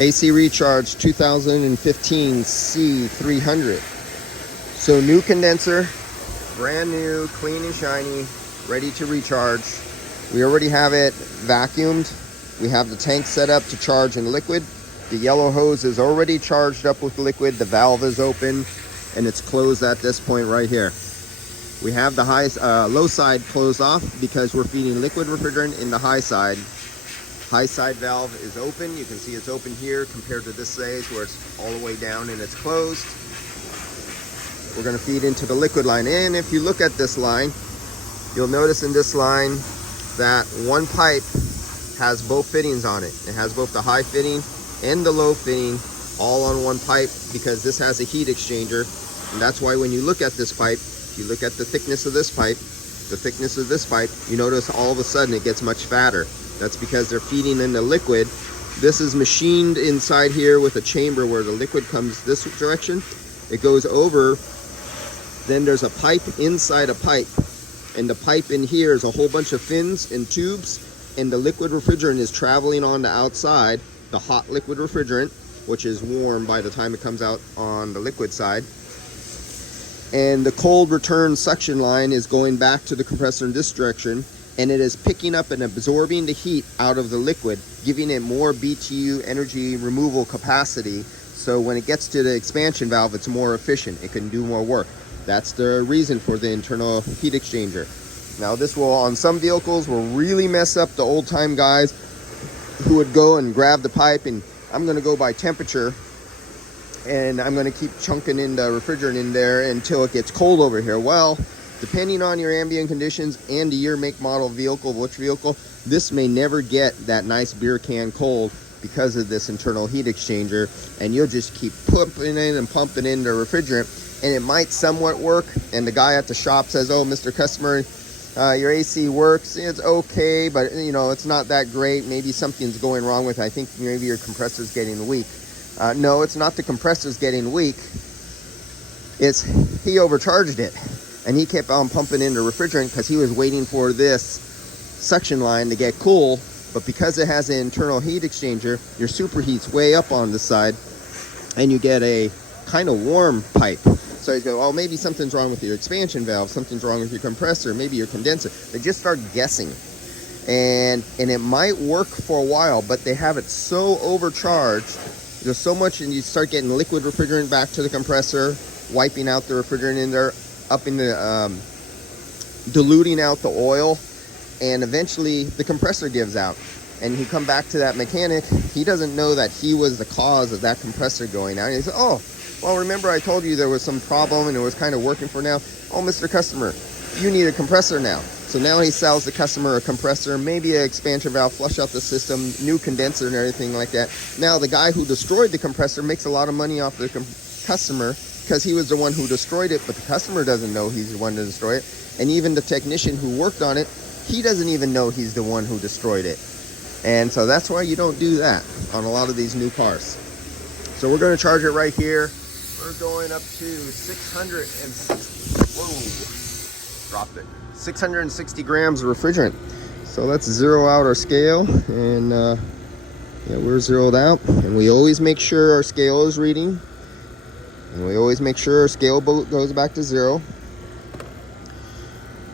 AC Recharge 2015 C300. So new condenser, brand new, clean and shiny, ready to recharge. We already have it vacuumed. We have the tank set up to charge in liquid. The yellow hose is already charged up with liquid. The valve is open and it's closed at this point right here. We have the low side closed off because we're feeding liquid refrigerant in the high side. High side valve is open. You can see it's open here compared to this stage where it's all the way down and it's closed. We're going to feed into the liquid line. And if you look at this line, you'll notice in this line that one pipe has both fittings on it. It has both the high fitting and the low fitting all on one pipe because this has a heat exchanger. And that's why when you look at this pipe, if you look at the thickness of this pipe, you notice all of a sudden it gets much fatter. That's because they're feeding in the liquid. This is machined inside here with a chamber where the liquid comes this direction. It goes over, then there's a pipe inside a pipe. And the pipe in here is a whole bunch of fins and tubes, and the liquid refrigerant is traveling on the outside, the hot liquid refrigerant, which is warm by the time it comes out on the liquid side. And the cold return suction line is going back to the compressor in this direction, and it is picking up and absorbing the heat out of the liquid, giving it more BTU energy removal capacity. So when it gets to the expansion valve, it's more efficient. It can do more work. That's the reason for the internal heat exchanger. Now this will, on some vehicles, will really mess up the old time guys who would go and grab the pipe and I'm gonna go by temperature and I'm gonna keep chunking in the refrigerant in there until it gets cold over here. Well, depending on your ambient conditions and the year, make, model, vehicle, which vehicle, this may never get that nice beer can cold because of this internal heat exchanger, and you'll just keep pumping in and pumping in the refrigerant, and it might somewhat work, and the guy at the shop says, oh, Mr. Customer, your AC works, it's okay, but you know, it's not that great, maybe something's going wrong with it. I think maybe your compressor's getting weak. No, it's not the compressor's getting weak, it's he overcharged it. And he kept on pumping in the refrigerant because he was waiting for this suction line to get cool. But because it has an internal heat exchanger, your superheat's way up on the side and you get a kind of warm pipe. So you go, oh, maybe something's wrong with your expansion valve, something's wrong with your compressor, maybe your condenser. They just start guessing. And it might work for a while, but they have it so overcharged. There's so much, and you start getting liquid refrigerant back to the compressor, wiping out the refrigerant in there, up in the diluting out the oil, and eventually the compressor gives out. And you come back to that mechanic, he doesn't know that he was the cause of that compressor going out. And he says, oh, well, remember I told you there was some problem and it was kind of working for now. Oh, Mr. Customer, you need a compressor now. So now he sells the customer a compressor, maybe an expansion valve, flush out the system, new condenser and everything like that. Now the guy who destroyed the compressor makes a lot of money off the customer because he was the one who destroyed it, but the customer doesn't know he's the one to destroy it. And even the technician who worked on it, he doesn't even know he's the one who destroyed it. And so that's why you don't do that on a lot of these new cars. So we're going to charge it right here. We're going up to 660 grams of refrigerant. So let's zero out our scale, and yeah, we're zeroed out. And we always make sure our scale is reading. And we always make sure our scale goes back to 0.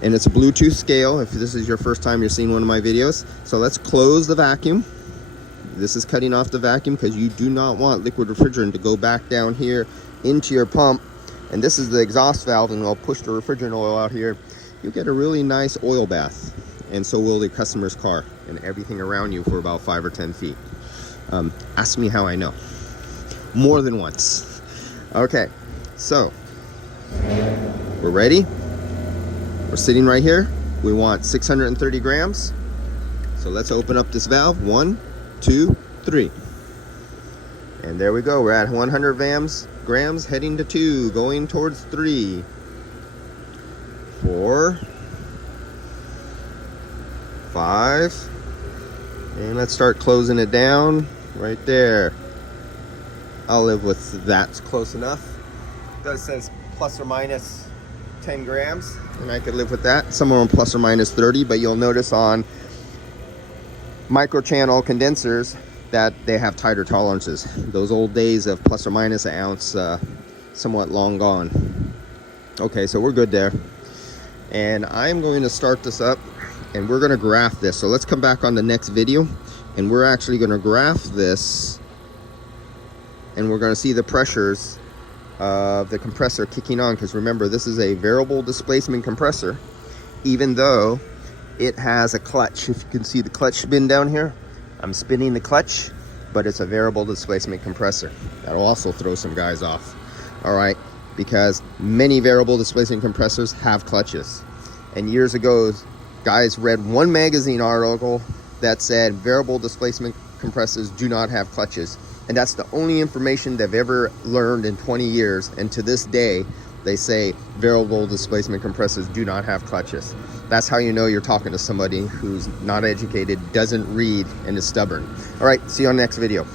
And it's a Bluetooth scale if this is your first time you're seeing one of my videos. So let's close the vacuum. This is cutting off the vacuum because you do not want liquid refrigerant to go back down here into your pump. And this is the exhaust valve, and I'll push the refrigerant oil out here. You'll get a really nice oil bath. And so will the customer's car and everything around you for about 5 or 10 feet. Ask me how I know. More than once. Okay, so we're ready. We're sitting right here. We want 630 grams. So let's open up this valve. 1, 2, 3. And there we go. We're at 100 grams, heading to 2, going towards 3, 4, 5. And let's start closing it down right there. I'll live with that's close enough. It does says plus or minus 10 grams, and I could live with that. Somewhere on plus or minus 30, but you'll notice on microchannel condensers, that they have tighter tolerances. Those old days of plus or minus an ounce, somewhat long gone. Okay, so we're good there. And I'm going to start this up and we're going to graph this. So let's come back on the next video and we're actually going to graph this, and we're going to see the pressures of the compressor kicking on, because remember, this is a variable displacement compressor, even though it has a clutch. If you can see the clutch spin down here, I'm spinning the clutch, but it's a variable displacement compressor. That'll also throw some guys off. All right, because many variable displacement compressors have clutches. And years ago, guys read one magazine article that said variable displacement compressors do not have clutches. And that's the only information they've ever learned in 20 years. And to this day, they say variable displacement compressors do not have clutches. That's how you know you're talking to somebody who's not educated, doesn't read, and is stubborn. All right, see you on the next video.